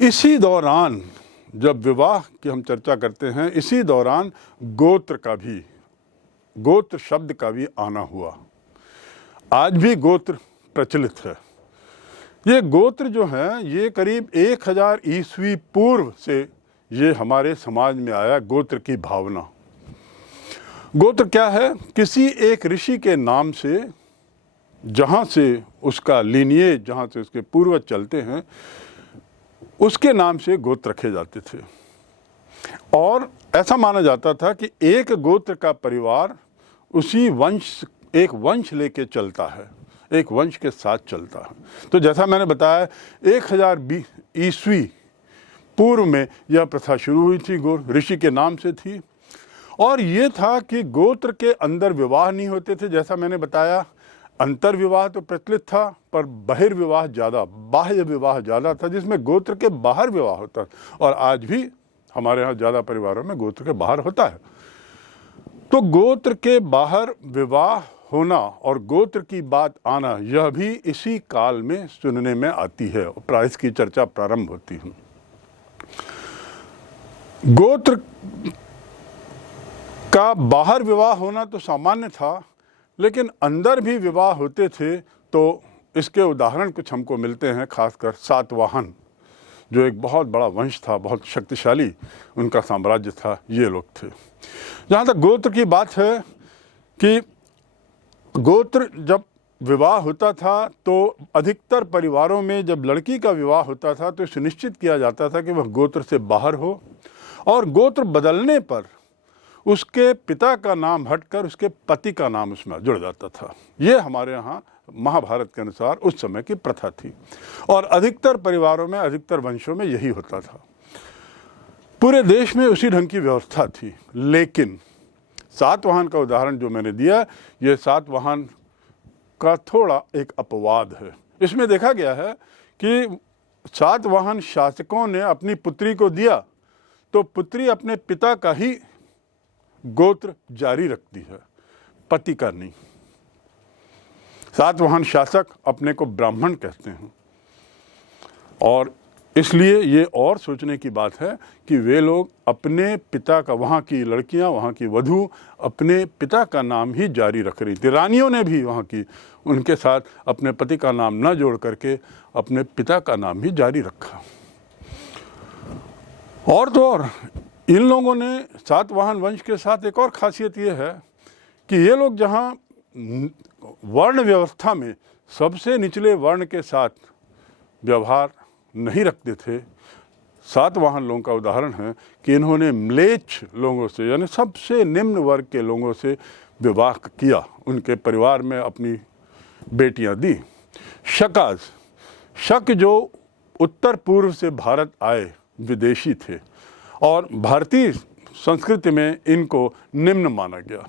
इसी दौरान जब विवाह की हम चर्चा करते हैं, इसी दौरान गोत्र शब्द का भी आना हुआ। आज भी गोत्र प्रचलित है। ये गोत्र जो है ये करीब 1000 ईस्वी पूर्व से ये हमारे समाज में आया। गोत्र की भावना, गोत्र क्या है? किसी एक ऋषि के नाम से, जहाँ से उसका लीनिएज, जहाँ से उसके पूर्वज चलते हैं, उसके नाम से गोत्र रखे जाते थे। और ऐसा माना जाता था कि एक गोत्र का परिवार उसी एक वंश लेके चलता है, एक वंश के साथ चलता है। तो जैसा मैंने बताया 1000 ईस्वी पूर्व में यह प्रथा शुरू हुई थी, ऋषि के नाम से थी। और ये था कि गोत्र के अंदर विवाह नहीं होते थे। जैसा मैंने बताया, अंतर विवाह तो प्रचलित था, पर बहिर्विवाह ज़्यादा, बाह्य विवाह ज़्यादा था, जिसमें गोत्र के बाहर विवाह होता। और आज भी हमारे यहाँ ज़्यादा परिवारों में गोत्र के बाहर होता है। तो गोत्र के बाहर विवाह होना और गोत्र की बात आना, यह भी इसी काल में सुनने में आती है और प्रायः इसकी चर्चा प्रारंभ होती है। गोत्र का बाहर विवाह होना तो सामान्य था, लेकिन अंदर भी विवाह होते थे। तो इसके उदाहरण कुछ हमको मिलते हैं, खासकर सातवाहन, जो एक बहुत बड़ा वंश था, बहुत शक्तिशाली उनका साम्राज्य था, ये लोग थे। जहाँ तक गोत्र की बात है कि गोत्र जब विवाह होता था तो अधिकतर परिवारों में जब लड़की का विवाह होता था तो सुनिश्चित किया जाता था कि वह गोत्र से बाहर हो, और गोत्र बदलने पर उसके पिता का नाम हटकर उसके पति का नाम उसमें जुड़ जाता था। ये हमारे यहाँ महाभारत के अनुसार उस समय की प्रथा थी, और अधिकतर परिवारों में, अधिकतर वंशों में यही होता था। पूरे देश में उसी ढंग की व्यवस्था थी। लेकिन सातवाहन का उदाहरण जो मैंने दिया, ये सातवाहन का थोड़ा एक अपवाद है। इसमें देखा गया है कि सातवाहन शासकों ने अपनी पुत्री को दिया तो पुत्री अपने पिता का ही गोत्र जारी रखती है, पति का नहीं। सातवाहन शासक अपने को ब्राह्मण कहते हैं, और इसलिए ये और सोचने की बात है कि वे लोग अपने पिता का, वहाँ की लड़कियाँ, वहाँ की वधू अपने पिता का नाम ही जारी रख रही थी। रानियों ने भी वहाँ की उनके साथ अपने पति का नाम न जोड़ करके अपने पिता का नाम ही जारी रखा। और तो और इन लोगों ने सातवाहन वंश के साथ एक और खासियत ये है कि ये लोग जहाँ वर्ण व्यवस्था में सबसे निचले वर्ण के साथ व्यवहार नहीं रखते थे, सातवाहन लोगों का उदाहरण है कि इन्होंने म्लेच्छ लोगों से, यानी सबसे निम्न वर्ग के लोगों से विवाह किया, उनके परिवार में अपनी बेटियां दी। शक जो उत्तर पूर्व से भारत आए विदेशी थे, और भारतीय संस्कृति में इनको निम्न माना गया।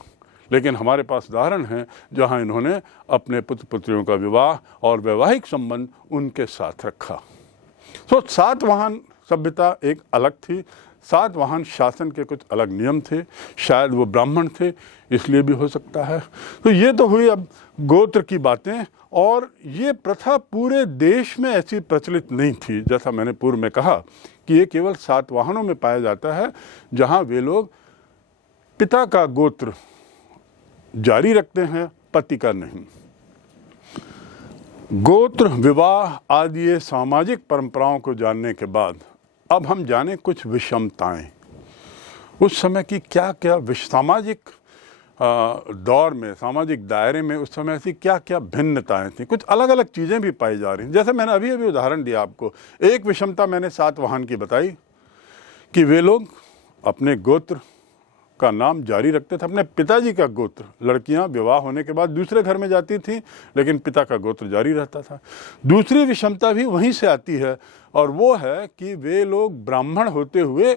लेकिन हमारे पास उदाहरण हैं जहां इन्होंने अपने पुत्र पुत्रियों का विवाह और वैवाहिक संबंध उनके साथ रखा। तो सातवाहन सभ्यता एक अलग थी, सातवाहन शासन के कुछ अलग नियम थे। शायद वो ब्राह्मण थे, इसलिए भी हो सकता है। तो ये तो हुई अब गोत्र की बातें, और ये प्रथा पूरे देश में ऐसी प्रचलित नहीं थी। जैसा मैंने पूर्व में कहा कि ये केवल सातवाहनों में पाया जाता है, जहाँ वे लोग पिता का गोत्र जारी रखते हैं, पति का नहीं। गोत्र, विवाह आदि ये सामाजिक परंपराओं को जानने के बाद अब हम जाने कुछ विषमताएं। उस समय की क्या क्या सामाजिक दौर में, सामाजिक दायरे में उस समय ऐसी क्या क्या भिन्नताएं थी। कुछ अलग अलग चीज़ें भी पाई जा रही हैं। जैसे मैंने अभी उदाहरण दिया आपको, एक विषमता मैंने सातवाहन की बताई कि वे लोग अपने गोत्र का नाम जारी रखते थे, अपने पिताजी का गोत्र। लड़कियां विवाह होने के बाद दूसरे घर में जाती थीं, लेकिन पिता का गोत्र जारी रहता था। दूसरी विषमता भी वहीं से आती है, और वो है कि वे लोग ब्राह्मण होते हुए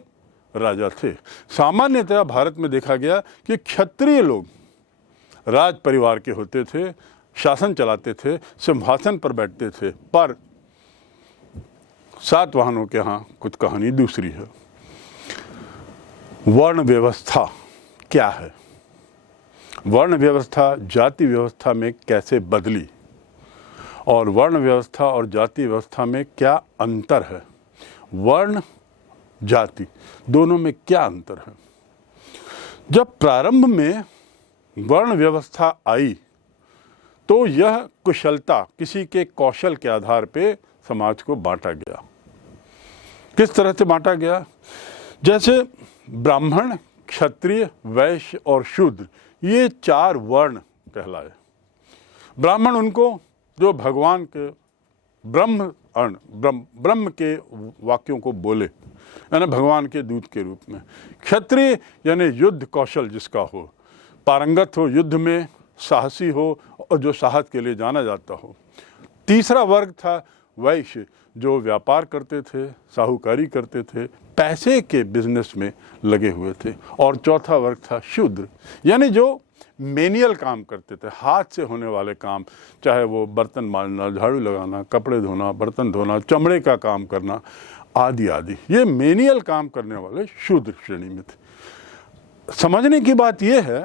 राजा थे। सामान्यतः भारत में देखा गया कि क्षत्रिय लोग राज परिवार के होते थे, शासन चलाते थे, सिंहासन पर बैठते थे। पर सातवाहनों के यहाँ कुछ कहानी दूसरी है। वर्ण व्यवस्था क्या है? वर्ण व्यवस्था जाति व्यवस्था में कैसे बदली, और वर्ण व्यवस्था और जाति व्यवस्था में क्या अंतर है, वर्ण जाति दोनों में क्या अंतर है। जब प्रारंभ में वर्ण व्यवस्था आई तो यह कुशलता, किसी के कौशल के आधार पे समाज को बांटा गया। किस तरह से बांटा गया? जैसे ब्राह्मण, क्षत्रिय, वैश्य और शूद्र, ये 4 वर्ण कहलाए। ब्राह्मण उनको जो भगवान के ब्रह्म के वाक्यों को बोले, यानी भगवान के दूत के रूप में। क्षत्रिय यानी युद्ध कौशल जिसका हो, पारंगत हो, युद्ध में साहसी हो और जो साहस के लिए जाना जाता हो। तीसरा वर्ग था वैश्य, जो व्यापार करते थे, साहूकारी करते थे, पैसे के बिजनेस में लगे हुए थे। और चौथा वर्ग था शूद्र, यानी जो मेनियल काम करते थे, हाथ से होने वाले काम, चाहे वो बर्तन मांजना, झाड़ू लगाना, कपड़े धोना, बर्तन धोना, चमड़े का काम करना आदि आदि, ये मेनियल काम करने वाले शूद्र श्रेणी में थे। समझने की बात यह है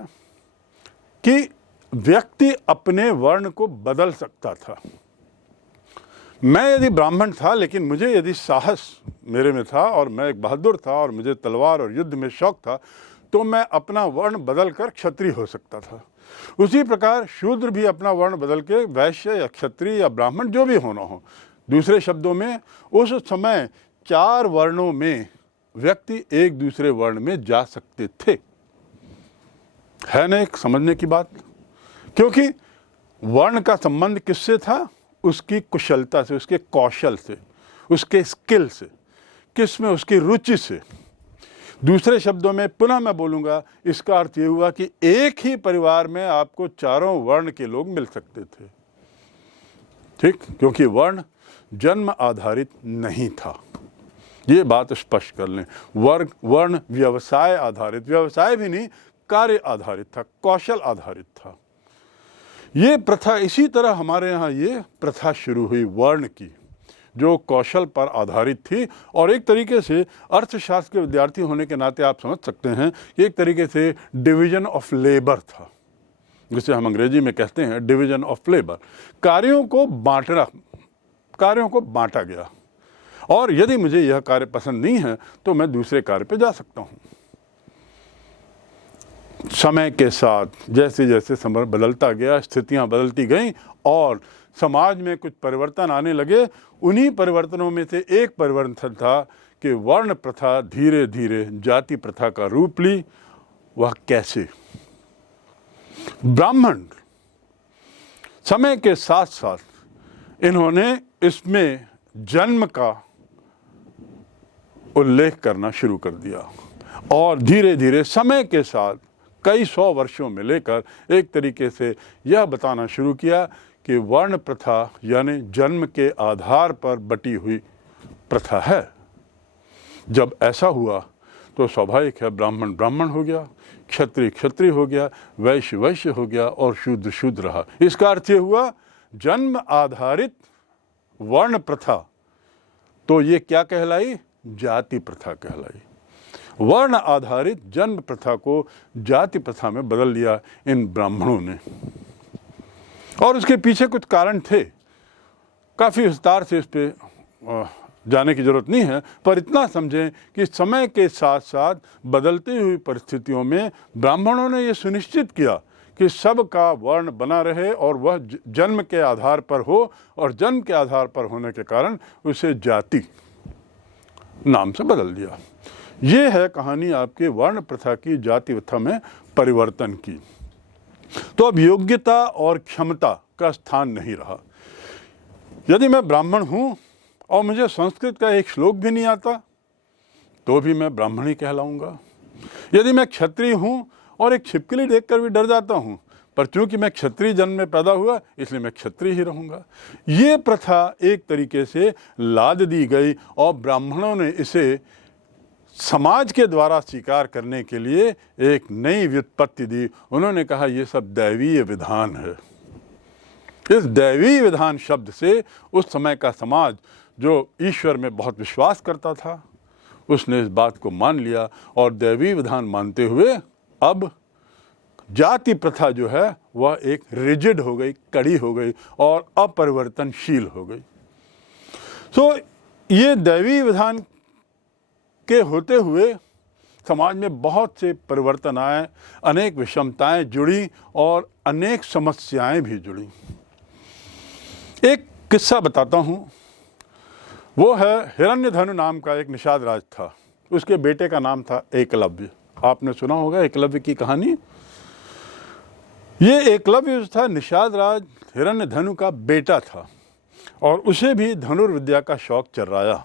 कि व्यक्ति अपने वर्ण को बदल सकता था। मैं यदि ब्राह्मण था, लेकिन मुझे यदि साहस मेरे में था और मैं एक बहादुर था और मुझे तलवार और युद्ध में शौक था, तो मैं अपना वर्ण बदल कर क्षत्रिय हो सकता था। उसी प्रकार शूद्र भी अपना वर्ण बदल के वैश्य या क्षत्रिय या ब्राह्मण जो भी होना हो। दूसरे शब्दों में उस समय 4 वर्णों में व्यक्ति एक दूसरे वर्ण में जा सकते थे। है ना एक समझने की बात? क्योंकि वर्ण का संबंध किससे था? उसकी कुशलता से, उसके कौशल से, उसके स्किल से, किस में उसकी रुचि से। दूसरे शब्दों में पुनः मैं बोलूँगा, इसका अर्थ ये हुआ कि एक ही परिवार में आपको 4 वर्ण के लोग मिल सकते थे। ठीक, क्योंकि वर्ण जन्म आधारित नहीं था, ये बात स्पष्ट कर लें। वर्ण व्यवसाय आधारित, व्यवसाय भी नहीं, कार्य आधारित था, कौशल आधारित था। ये प्रथा, इसी तरह हमारे यहाँ ये प्रथा शुरू हुई वर्ण की, जो कौशल पर आधारित थी। और एक तरीके से अर्थशास्त्र के विद्यार्थी होने के नाते आप समझ सकते हैं कि एक तरीके से डिवीजन ऑफ लेबर था, जिसे हम अंग्रेजी में कहते हैं डिवीजन ऑफ लेबर। कार्यों को बांटा गया, और यदि मुझे यह कार्य पसंद नहीं है तो मैं दूसरे कार्य पे जा सकता हूँ। समय के साथ जैसे जैसे समय बदलता गया, स्थितियां बदलती गईं और समाज में कुछ परिवर्तन आने लगे। उन्हीं परिवर्तनों में से एक परिवर्तन था कि वर्ण प्रथा धीरे धीरे जाति प्रथा का रूप ली। वह कैसे? ब्राह्मण समय के साथ साथ इन्होंने इसमें जन्म का उल्लेख करना शुरू कर दिया, और धीरे धीरे समय के साथ कई 100 वर्षों में लेकर एक तरीके से यह बताना शुरू किया कि वर्ण प्रथा यानी जन्म के आधार पर बटी हुई प्रथा है। जब ऐसा हुआ तो स्वाभाविक है ब्राह्मण ब्राह्मण हो गया, क्षत्रिय क्षत्रिय हो गया, वैश्य वैश्य हो गया और शूद्र शूद्र रहा। इसका अर्थ ये हुआ जन्म आधारित वर्ण प्रथा, तो ये क्या कहलाई? जाति प्रथा कहलाई। वर्ण आधारित जन्म प्रथा को जाति प्रथा में बदल दिया इन ब्राह्मणों ने। और उसके पीछे कुछ कारण थे, काफ़ी विस्तार से इस पे जाने की जरूरत नहीं है, पर इतना समझें कि समय के साथ साथ बदलती हुई परिस्थितियों में ब्राह्मणों ने ये सुनिश्चित किया कि सबका वर्ण बना रहे और वह जन्म के आधार पर हो, और जन्म के आधार पर होने के कारण उसे जाति नाम से बदल दिया। ये है कहानी आपके वर्ण प्रथा की जाति प्रथा में परिवर्तन की। तो अब योग्यता और क्षमता का स्थान नहीं रहा। यदि मैं ब्राह्मण हूँ और मुझे संस्कृत का एक श्लोक भी नहीं आता तो भी मैं ब्राह्मण ही कहलाऊंगा। यदि मैं क्षत्रिय हूँ और एक छिपकली देखकर भी डर जाता हूँ, पर चूंकि मैं क्षत्रिय जन्म में पैदा हुआ इसलिए मैं क्षत्रिय ही रहूँगा। ये प्रथा एक तरीके से लाद दी गई और ब्राह्मणों ने इसे समाज के द्वारा स्वीकार करने के लिए एक नई व्युत्पत्ति दी। उन्होंने कहा ये सब दैवीय विधान है। इस दैवीय विधान शब्द से उस समय का समाज जो ईश्वर में बहुत विश्वास करता था, उसने इस बात को मान लिया और दैवीय विधान मानते हुए अब जाति प्रथा जो है वह एक रिजिड हो गई, कड़ी हो गई और अपरिवर्तनशील हो गई। तो ये दैवीय विधान के होते हुए समाज में बहुत से परिवर्तन आए, अनेक विषमताएं जुड़ी और अनेक समस्याएं भी जुड़ी। एक किस्सा बताता हूँ। वो है हिरण्यधनु नाम का एक निषाद राज था। उसके बेटे का नाम था एकलव्य। आपने सुना होगा एकलव्य की कहानी। ये एकलव्य जो था निषाद राज हिरण्यधनु का बेटा था और उसे भी धनुर्विद्या का शौक चर्राया।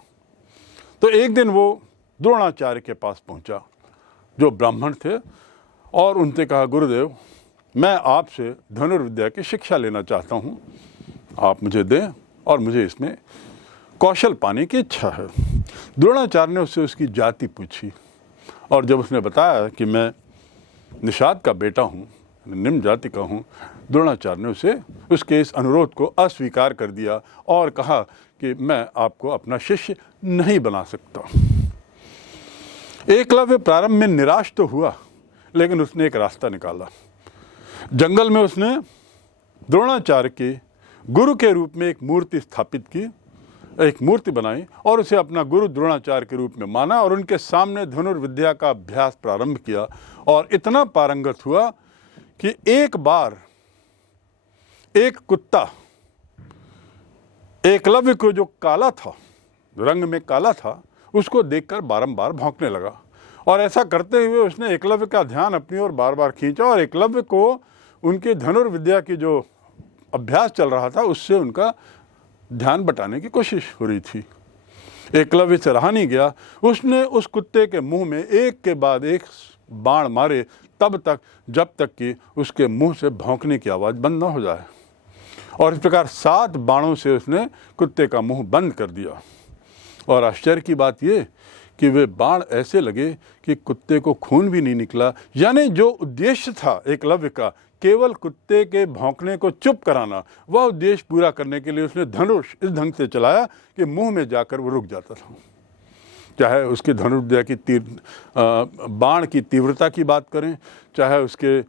तो एक दिन वो द्रोणाचार्य के पास पहुंचा, जो ब्राह्मण थे, और उनसे कहा, गुरुदेव, मैं आपसे धनुर्विद्या की शिक्षा लेना चाहता हूं, आप मुझे दें और मुझे इसमें कौशल पाने की इच्छा है। द्रोणाचार्य ने उससे उसकी जाति पूछी और जब उसने बताया कि मैं निषाद का बेटा हूँ, निम्न जाति का हूँ, द्रोणाचार्य ने उसके इस अनुरोध को अस्वीकार कर दिया और कहा कि मैं आपको अपना शिष्य नहीं बना सकता। एकलव्य प्रारंभ में निराश तो हुआ, लेकिन उसने एक रास्ता निकाला। जंगल में उसने द्रोणाचार्य के गुरु के रूप में एक मूर्ति स्थापित की, एक मूर्ति बनाई और उसे अपना गुरु द्रोणाचार्य के रूप में माना और उनके सामने धनुर्विद्या का अभ्यास प्रारंभ किया और इतना पारंगत हुआ कि एक बार एक कुत्ता एकलव्य को, जो काला था, रंग में काला था, उसको देखकर बारंबार भौंकने लगा और ऐसा करते हुए उसने एकलव्य का ध्यान अपनी ओर बार बार खींचा और एकलव्य को उनके धनुर्विद्या की जो अभ्यास चल रहा था उससे उनका ध्यान बटाने की कोशिश हो रही थी। एकलव्य से रहा नहीं गया, उसने उस कुत्ते के मुंह में एक के बाद एक बाण मारे, तब तक जब तक कि उसके मुंह से भौंकने की आवाज़ बंद न हो जाए। और इस प्रकार 7 बाणों से उसने कुत्ते का मुंह बंद कर दिया। और आश्चर्य की बात ये कि वे बाण ऐसे लगे कि कुत्ते को खून भी नहीं निकला। यानी जो उद्देश्य था एकलव्य का, केवल कुत्ते के भौंकने को चुप कराना, वह उद्देश्य पूरा करने के लिए उसने धनुष इस ढंग से चलाया कि मुंह में जाकर वो रुक जाता था। चाहे उसकी धनुर्विद्या की बाण की तीव्रता की बात करें, चाहे उसके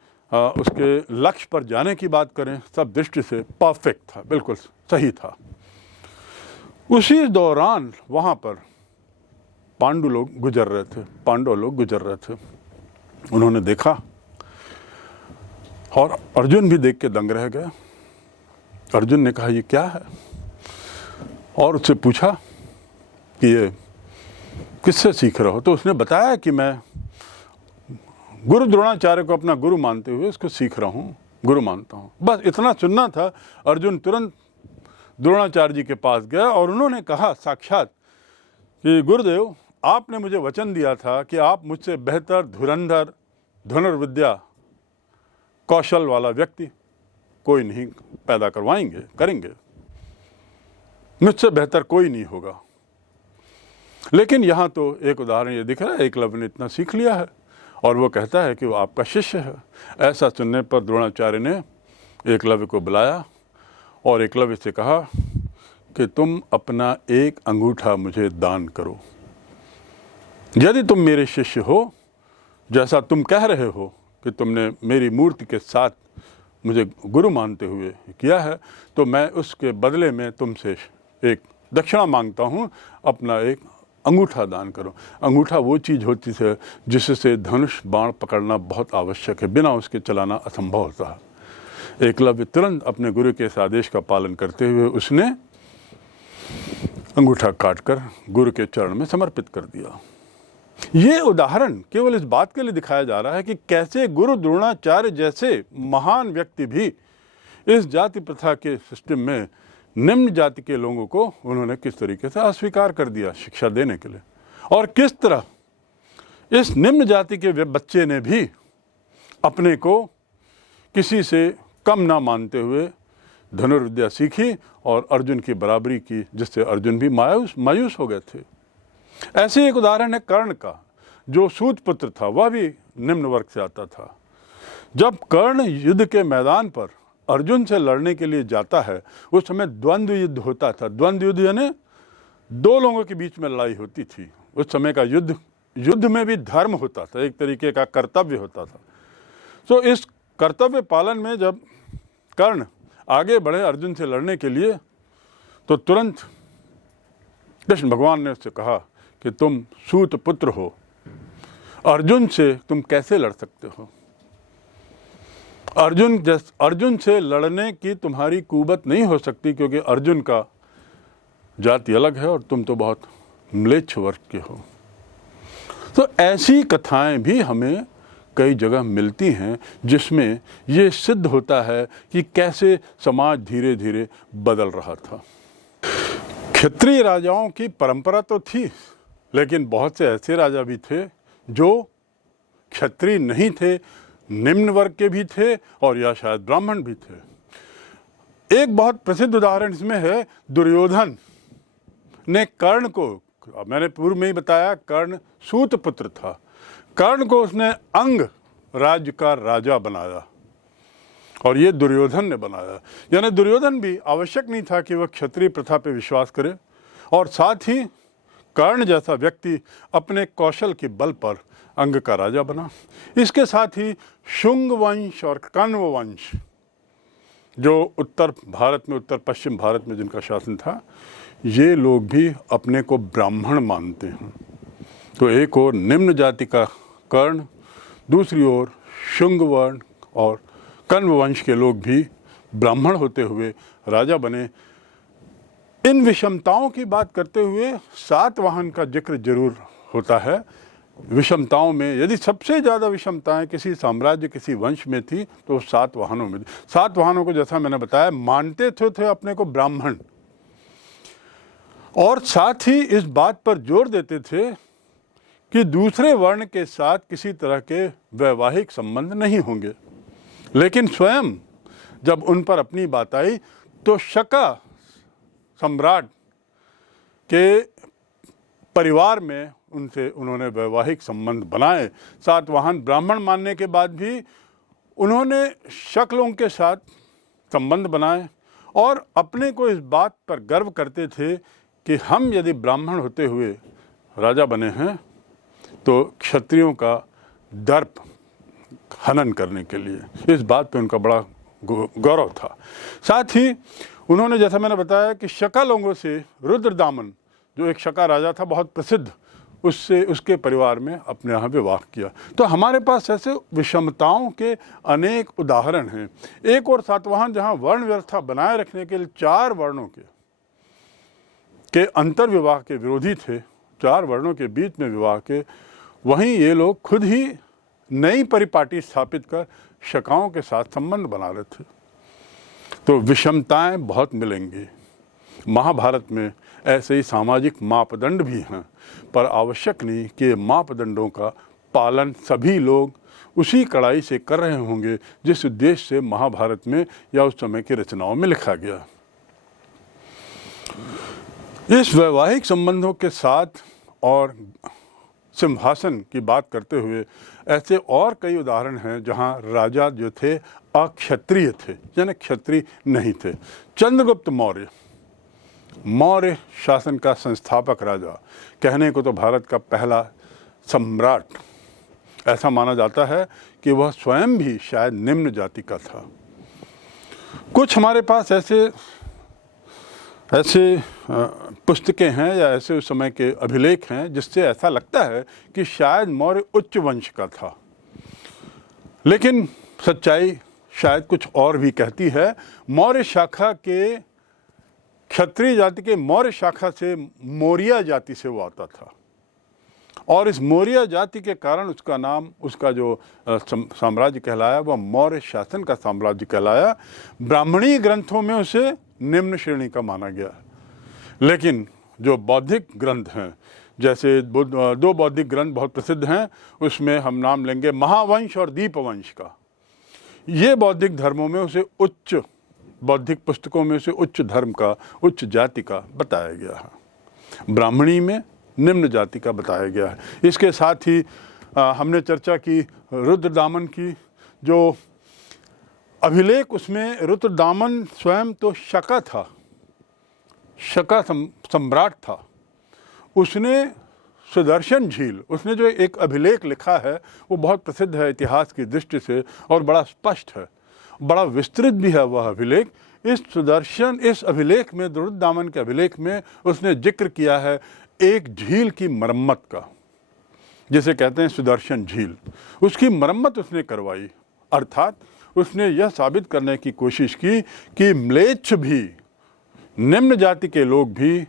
लक्ष्य पर जाने की बात करें, सब दृष्टि से परफेक्ट था, बिल्कुल सही था। उसी दौरान वहाँ पर पांडव लोग गुजर रहे थे। उन्होंने देखा और अर्जुन भी देख के दंग रह गया। अर्जुन ने कहा, ये क्या है? और उससे पूछा कि ये किससे सीख रहे हो? तो उसने बताया कि मैं गुरु द्रोणाचार्य को अपना गुरु मानते हुए उसको सीख रहा हूँ, गुरु मानता हूँ। बस इतना सुनना था। अर्जुन तुरंत द्रोणाचार्य जी के पास गया और उन्होंने कहा साक्षात कि गुरुदेव, आपने मुझे वचन दिया था कि आप मुझसे बेहतर धुरंधर, धनुर्विद्या कौशल वाला व्यक्ति कोई नहीं पैदा करेंगे। मुझसे बेहतर कोई नहीं होगा। लेकिन यहाँ तो एक उदाहरण ये दिख रहा है, एकलव्य ने इतना सीख लिया है और वो कहता है कि वो आपका शिष्य है। ऐसा सुनने पर द्रोणाचार्य ने एकलव्य को बुलाया और एकलव्य से कहा कि तुम अपना एक अंगूठा मुझे दान करो। यदि तुम मेरे शिष्य हो, जैसा तुम कह रहे हो कि तुमने मेरी मूर्ति के साथ मुझे गुरु मानते हुए किया है, तो मैं उसके बदले में तुमसे एक दक्षिणा मांगता हूँ, अपना एक अंगूठा दान करो। अंगूठा वो चीज़ होती है जिससे धनुष बाण पकड़ना बहुत आवश्यक है, बिना उसके चलाना असंभव होता है। एकलव्य तुरंत अपने गुरु के इस आदेश का पालन करते हुए उसने अंगूठा काटकर गुरु के चरण में समर्पित कर दिया। ये उदाहरण केवल इस बात के लिए दिखाया जा रहा है कि कैसे गुरु द्रोणाचार्य जैसे महान व्यक्ति भी इस जाति प्रथा के सिस्टम में निम्न जाति के लोगों को उन्होंने किस तरीके से अस्वीकार कर दिया शिक्षा देने के लिए, और किस तरह इस निम्न जाति के बच्चे ने भी अपने को किसी से कम ना मानते हुए धनुर्विद्या सीखी और अर्जुन की बराबरी की, जिससे अर्जुन भी मायूस हो गए थे। ऐसे एक उदाहरण है कर्ण का, जो सूत पुत्र था, वह भी निम्न वर्ग से आता था। जब कर्ण युद्ध के मैदान पर अर्जुन से लड़ने के लिए जाता है, उस समय द्वंद्व युद्ध होता था। द्वंद्व युद्ध यानी 2 लोगों के बीच में लड़ाई होती थी। उस समय का युद्ध में भी धर्म होता था, एक तरीके का कर्तव्य होता था। तो इस कर्तव्य पालन में जब कर्ण आगे बढ़े अर्जुन से लड़ने के लिए, तो तुरंत कृष्ण भगवान ने उससे कहा कि तुम सूत पुत्र हो, अर्जुन से तुम कैसे लड़ सकते हो? अर्जुन से लड़ने की तुम्हारी कुवत नहीं हो सकती, क्योंकि अर्जुन का जाति अलग है और तुम तो बहुत म्लेच्छ वर्ग के हो। तो ऐसी कथाएं भी हमें कई जगह मिलती हैं, जिसमें ये सिद्ध होता है कि कैसे समाज धीरे धीरे बदल रहा था। क्षत्रिय राजाओं की परंपरा तो थी, लेकिन बहुत से ऐसे राजा भी थे जो क्षत्रिय नहीं थे, निम्न वर्ग के भी थे और या शायद ब्राह्मण भी थे। एक बहुत प्रसिद्ध उदाहरण इसमें है, दुर्योधन ने कर्ण को, मैंने पूर्व में ही बताया कर्ण सूत पुत्र था, कर्ण को उसने अंग राज्य का राजा बनाया और ये दुर्योधन ने बनाया। यानी दुर्योधन भी आवश्यक नहीं था कि वह क्षत्रिय प्रथा पे विश्वास करे, और साथ ही कर्ण जैसा व्यक्ति अपने कौशल के बल पर अंग का राजा बना। इसके साथ ही शुंग वंश और कण्व वंश, जो उत्तर भारत में, उत्तर पश्चिम भारत में जिनका शासन था, ये लोग भी अपने को ब्राह्मण मानते हैं। तो एक और निम्न जाति का कर्ण, दूसरी ओर शुंग वर्ण और कण्व वंश के लोग भी ब्राह्मण होते हुए राजा बने। इन विषमताओं की बात करते हुए सातवाहन का जिक्र जरूर होता है। विषमताओं में यदि सबसे ज़्यादा विषमताएं किसी साम्राज्य, किसी वंश में थी तो सातवाहनों में थी। सातवाहनों को, जैसा मैंने बताया, मानते थे अपने को ब्राह्मण, और साथ ही इस बात पर जोर देते थे कि दूसरे वर्ण के साथ किसी तरह के वैवाहिक संबंध नहीं होंगे। लेकिन स्वयं जब उन पर अपनी बात आई तो शका सम्राट के परिवार में उन्होंने वैवाहिक संबंध बनाए। सातवाहन ब्राह्मण मानने के बाद भी उन्होंने शक लोगों के साथ संबंध बनाए और अपने को इस बात पर गर्व करते थे कि हम यदि ब्राह्मण होते हुए राजा बने हैं तो क्षत्रियों का दर्प हनन करने के लिए, इस बात पे उनका बड़ा गौरव था। साथ ही उन्होंने, जैसा मैंने बताया, कि शका लोगों से रुद्रदामन, जो एक शका राजा था बहुत प्रसिद्ध, उसके परिवार में अपने यहाँ विवाह किया। तो हमारे पास ऐसे विषमताओं के अनेक उदाहरण हैं। एक और सातवाहन जहाँ वर्ण व्यवस्था बनाए रखने के लिए चार वर्णों के अंतर विवाह के विरोधी थे, चार वर्णों के बीच में विवाह के, वहीं ये लोग खुद ही नई परिपाटी स्थापित कर शकाओं के साथ संबंध बना रहे थे। तो विषमताएं बहुत मिलेंगी। महाभारत में ऐसे ही सामाजिक मापदंड भी हैं, पर आवश्यक नहीं कि मापदंडों का पालन सभी लोग उसी कड़ाई से कर रहे होंगे जिस उद्देश्य से महाभारत में या उस समय की रचनाओं में लिखा गया। इस वैवाहिक संबंधों के साथ और सिंहासन की बात करते हुए ऐसे और कई उदाहरण हैं जहां राजा जो थे अक्षत्रिय थे, यानी क्षत्रिय नहीं थे। चंद्रगुप्त मौर्य शासन का संस्थापक राजा, कहने को तो भारत का पहला सम्राट, ऐसा माना जाता है कि वह स्वयं भी शायद निम्न जाति का था। कुछ हमारे पास ऐसे पुस्तकें हैं या ऐसे उस समय के अभिलेख हैं जिससे ऐसा लगता है कि शायद मौर्य उच्च वंश का था, लेकिन सच्चाई शायद कुछ और भी कहती है। मौर्य शाखा के, क्षत्रिय जाति के मौर्य शाखा से मौर्य जाति से वो आता था, और इस मौर्य जाति के कारण उसका नाम, उसका जो साम्राज्य कहलाया वह मौर्य शासन का साम्राज्य कहलाया। ब्राह्मणी ग्रंथों में उसे निम्न श्रेणी का माना गया, लेकिन जो बौद्धिक ग्रंथ हैं, जैसे दो बौद्धिक ग्रंथ बहुत प्रसिद्ध हैं, उसमें हम नाम लेंगे महावंश और दीपवंश का। ये बौद्धिक धर्मों में उसे उच्च, बौद्धिक पुस्तकों में उसे उच्च धर्म का, उच्च जाति का बताया गया है। ब्राह्मणी में निम्न जाति का बताया गया है। इसके साथ ही हमने चर्चा की रुद्रदामन की, जो अभिलेख, उसमें रुद्रदामन स्वयं तो शका था, शका सम्राट था। उसने सुदर्शन झील, उसने जो एक अभिलेख लिखा है वो बहुत प्रसिद्ध है इतिहास की दृष्टि से और बड़ा स्पष्ट है, बड़ा विस्तृत भी है वह अभिलेख। इस अभिलेख में, रुद्रदामन के अभिलेख में उसने जिक्र किया है एक झील की मरम्मत का, जिसे कहते हैं सुदर्शन झील, उसकी मरम्मत उसने करवाई। अर्थात उसने यह साबित करने की कोशिश की कि म्लेच्छ भी, निम्न जाति के लोग भी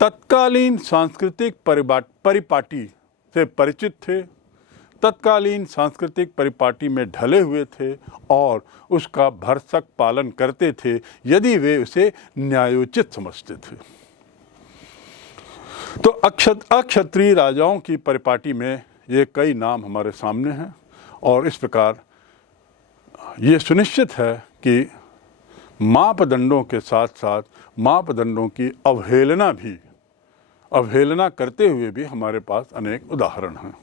तत्कालीन सांस्कृतिक परिपाटी से परिचित थे, तत्कालीन सांस्कृतिक परिपाटी में ढले हुए थे और उसका भरसक पालन करते थे यदि वे उसे न्यायोचित समझते थे। तो अक्षत्रिय राजाओं की परिपाटी में ये कई नाम हमारे सामने हैं और इस प्रकार ये सुनिश्चित है कि मापदंडों के साथ साथ मापदंडों की अवहेलना करते हुए भी हमारे पास अनेक उदाहरण हैं।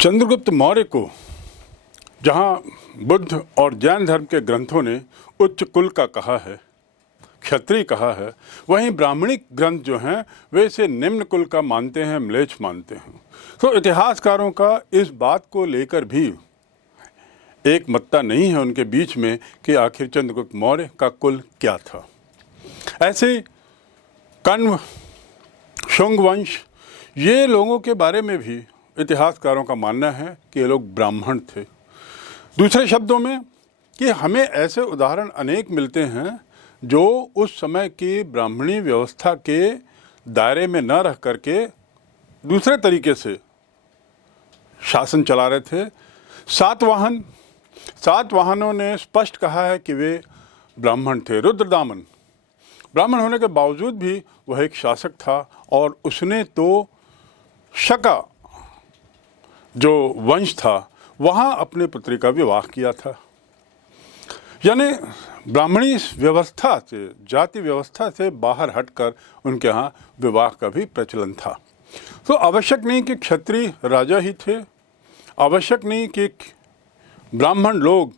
चंद्रगुप्त मौर्य को जहाँ बुद्ध और जैन धर्म के ग्रंथों ने उच्च कुल का कहा है, क्षत्रिय कहा है, वहीं ब्राह्मणिक ग्रंथ जो हैं वे इसे निम्न कुल का मानते हैं, म्लेच्छ मानते हैं। तो इतिहासकारों का इस बात को लेकर भी एक मत्ता नहीं है उनके बीच में कि आखिर चंद्रगुप्त मौर्य का कुल क्या था। ऐसे कण्व, शुंग वंश, ये लोगों के बारे में भी इतिहासकारों का मानना है कि ये लोग ब्राह्मण थे। दूसरे शब्दों में कि हमें ऐसे उदाहरण अनेक मिलते हैं जो उस समय की ब्राह्मणी व्यवस्था के दायरे में न रह करके दूसरे तरीके से शासन चला रहे थे। सातवाहनों ने स्पष्ट कहा है कि वे ब्राह्मण थे। रुद्रदामन ब्राह्मण होने के बावजूद भी वह एक शासक था और उसने तो शका जो वंश था वहाँ अपने पुत्री का विवाह किया था। यानी ब्राह्मणी व्यवस्था से, जाति व्यवस्था से बाहर हटकर उनके यहाँ विवाह का भी प्रचलन था। तो आवश्यक नहीं कि क्षत्रिय राजा ही थे, आवश्यक नहीं कि ब्राह्मण लोग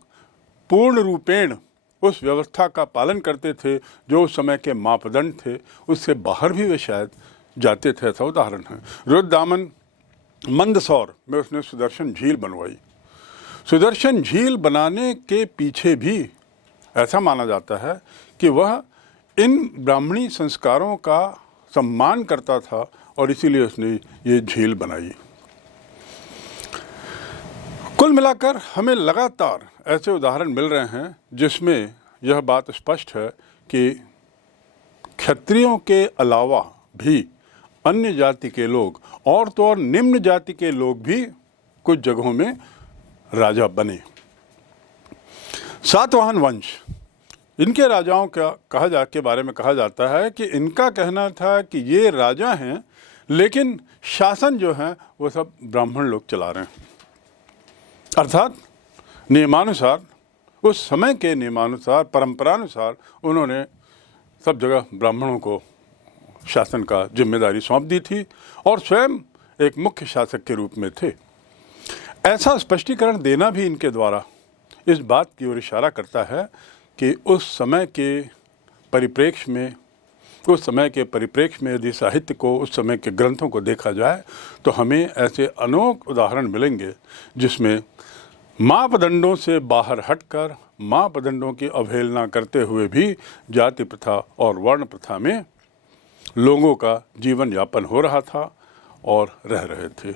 पूर्ण रूपेण उस व्यवस्था का पालन करते थे जो उस समय के मापदंड थे, उससे बाहर भी वे शायद जाते थे। ऐसा उदाहरण है। रुद्रदामन मंदसौर में उसने सुदर्शन झील बनवाई। सुदर्शन झील बनाने के पीछे भी ऐसा माना जाता है कि वह इन ब्राह्मणी संस्कारों का सम्मान करता था और इसीलिए उसने ये झील बनाई। कुल मिलाकर हमें लगातार ऐसे उदाहरण मिल रहे हैं जिसमें यह बात स्पष्ट है कि क्षत्रियों के अलावा भी अन्य जाति के लोग और तो और निम्न जाति के लोग भी कुछ जगहों में राजा बने। सातवाहन वंश, इनके राजाओं का के बारे में कहा जाता है कि इनका कहना था कि ये राजा हैं लेकिन शासन जो है वो सब ब्राह्मण लोग चला रहे हैं। अर्थात नियमानुसार, उस समय के नियमानुसार, परंपरानुसार उन्होंने सब जगह ब्राह्मणों को शासन का जिम्मेदारी सौंप दी थी और स्वयं एक मुख्य शासक के रूप में थे। ऐसा स्पष्टीकरण देना भी इनके द्वारा इस बात की ओर इशारा करता है कि उस समय के परिप्रेक्ष्य में यदि साहित्य को, उस समय के ग्रंथों को देखा जाए तो हमें ऐसे अनेक उदाहरण मिलेंगे जिसमें मापदंडों से बाहर हटकर, मापदंडों की अवहेलना करते हुए भी जाति प्रथा और वर्ण प्रथा में लोगों का जीवन यापन हो रहा था और रह रहे थे।